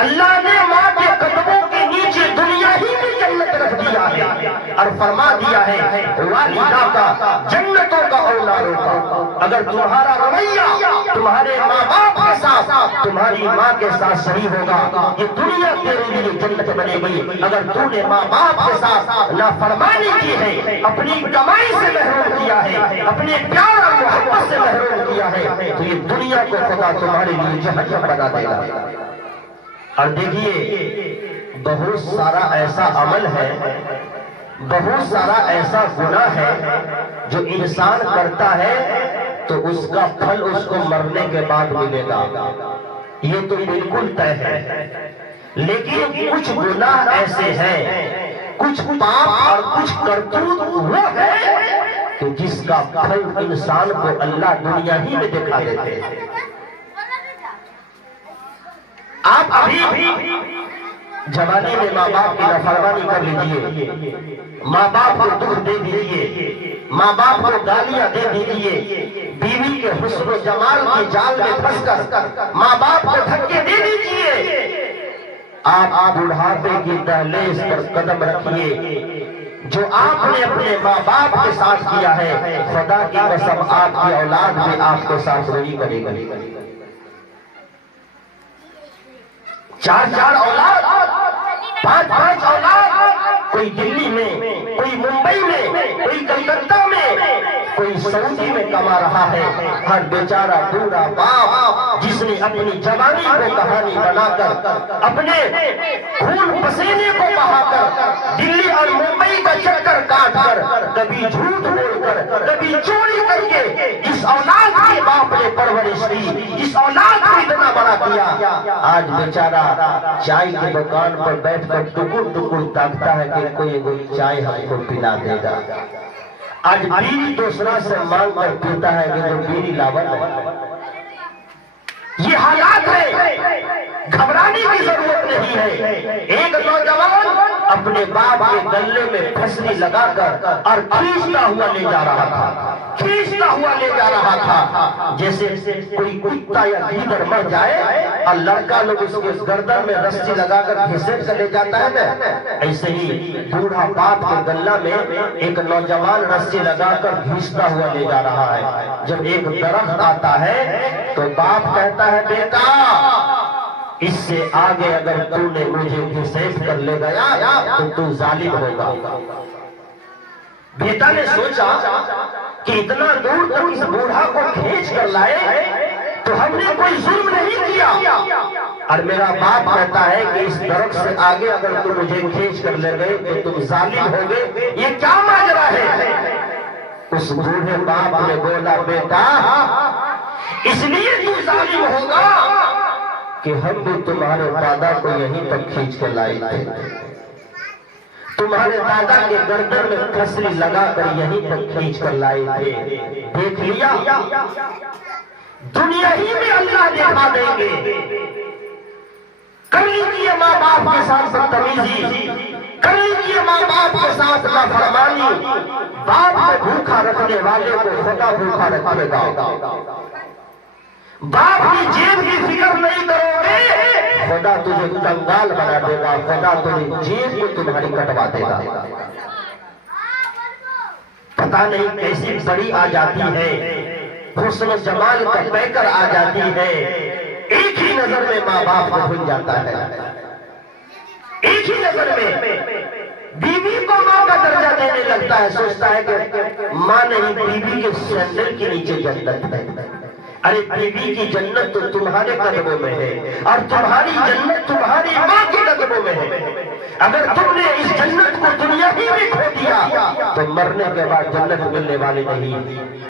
اللہ نے ماں کے قدموں کے نیچے دنیا ہی میں جنت رکھ دیا ہے اور فرما دیا ہے والدہ کا جنتوں کا اولادوں کا۔ اگر تمہارا رویہ تمہارے ماں باپ کے ساتھ تمہاری ماں کے ساتھ صحیح ہوگا، یہ دنیا تیرے لیے جنت بنے گی۔ اگر تو نے ماں باپ کے ساتھ نافرمانی کی ہے، اپنی کمائی سے محروم کیا ہے، اپنے پیار اور محبت سے محروم کیا ہے، تو یہ دنیا کو خدا تمہارے لیے جہنم بنا دے گا۔ اور دیکھیے بہت سارا ایسا عمل ہے، بہت سارا ایسا گناہ ہے جو انسان کرتا ہے تو اس کا پھل اس کو مرنے کے بعد ملے گا، یہ تو بالکل طے ہے۔ لیکن کچھ گناہ ایسے ہیں، کچھ پاپ اور کچھ کرتوت وہ ہے کہ جس کا پھل انسان کو اللہ دنیا ہی میں دکھا دیتے ہیں۔ آپ ابھی جوانی میں ماں باپ کی نافرمانی کر لیجئے، ماں باپ کو دکھ دے دیجئے، ماں باپ کو گالیاں دے دیجئے، بیوی کے حسن و جمال کی جال میں پھنس کر ماں باپ کو دھکے دے دیجئے۔ آپ بڑھاپے کی دہلیز پر قدم رکھیے، جو آپ نے اپنے ماں باپ کے ساتھ کیا ہے خدا کی قسم آپ کی اولاد بھی آپ کے ساتھ وہی کرے گی۔ چار اولاد، پانچ اولاد، کوئی دلی میں، کوئی ممبئی میں، کوئی کلکتہ میں، کوئی سعودی میں کما رہا ہے۔ ہر بیچارہ بوڑھا باپ جس نے اپنی جوانی کو کہانی بنا کر، اپنے خون پسینے کو بہا کر، دلی اور ممبئی کا چکر کاٹ کر، کبھی جھوٹ بول کر، کبھی چوری کر کے جس اولاد کے باپ نے پرورش دی، جس اولاد کو اتنا بڑا کیا، آج بیچارہ چائے کی دکان پر بیٹھ کر ٹکر ٹکر تاکتا ہے کہ کوئی چائے ہم کو پلا دے گا۔ آج بیوی دوسرا سے مانگ کر پیتا ہے کہ جو بیوی لاون ہے۔ یہ حالات ہے، گھبرانے کی ضرورت نہیں ہے۔ ایک نوجوان اپنے باپ کے گلے میں پھسلی لگا کر اور کھینچتا ہوا لے جا رہا تھا، جیسے کوئی کتا یا گیدڑ مر جائے اور لڑکا لوگ اس کے گردن میں رسی لگا کر گھسیٹ کر لے جاتا ہے نا، ایسے ہی بوڑھا باپ کے گلہ میں ایک نوجوان رسی لگا کر گھستا ہوا لے جا رہا ہے۔ جب ایک درخت آتا ہے تو باپ کہتا ہے بیٹا اس سے آگے اگر تو نے مجھے گھسیٹ کر لے گیا تو تو ظالم ہوگا۔ بیٹا نے سوچا کہ اتنا دور تک اس بوڑھا کو کھینچ کر لائے تو ہم نے کوئی ظلم نہیں کیا، اور میرا باپ کہتا ہے کہ اس درخت سے آگے اگر تم مجھے کھینچ کر لے گئے تو تم ظالم ہوگے، یہ کیا ماجرا ہے؟ اس بوڑھے باپ نے بولا بیٹا اس لیے تو ظالم ہوگا کہ ہم بھی تمہارے دادا کو یہیں تک کھینچ کے لائے تھے، تمہارے دادا کے گردن میں پھسلی لگا کر یہیں تک کھینچ کر لائے تھے، دیکھ لیا دنیا ہی میں اللہ دکھا دیں گے۔ کر لیجیے ماں باپ کے ساتھ بدتمیزی، کر لیجیے ماں باپ کے ساتھ نافرمانی، باپ کو بھوکا رکھنے والے کو خدا بھوکا رکھے گا۔ باپ کی جیب کی فکر نہیں کرو گے، خدا تجھے کنگال بنا دے گا، خدا تجھے جیب کو تمہاری کٹوا دے گا۔ پتہ نہیں کیسی بڑی آ جاتی ہے، حسن و جمال کا پیکر آ جاتی ہے، ایک ہی نظر میں ماں باپ کو بھول جاتا ہے، ایک ہی نظر میں بیوی کو ماں کا درجہ دینے لگتا ہے، سوچتا ہے کہ ماں نہیں بیوی کے سینڈل کے نیچے جنت ہے۔ ارے بیوی کی جنت تو تمہارے قدموں میں ہے اور تمہاری جنت تمہاری ماں کے قدموں میں ہے۔ اگر تم نے اس جنت کو دنیا ہی میں کھو دیا تو مرنے کے بعد جنت ملنے والی نہیں۔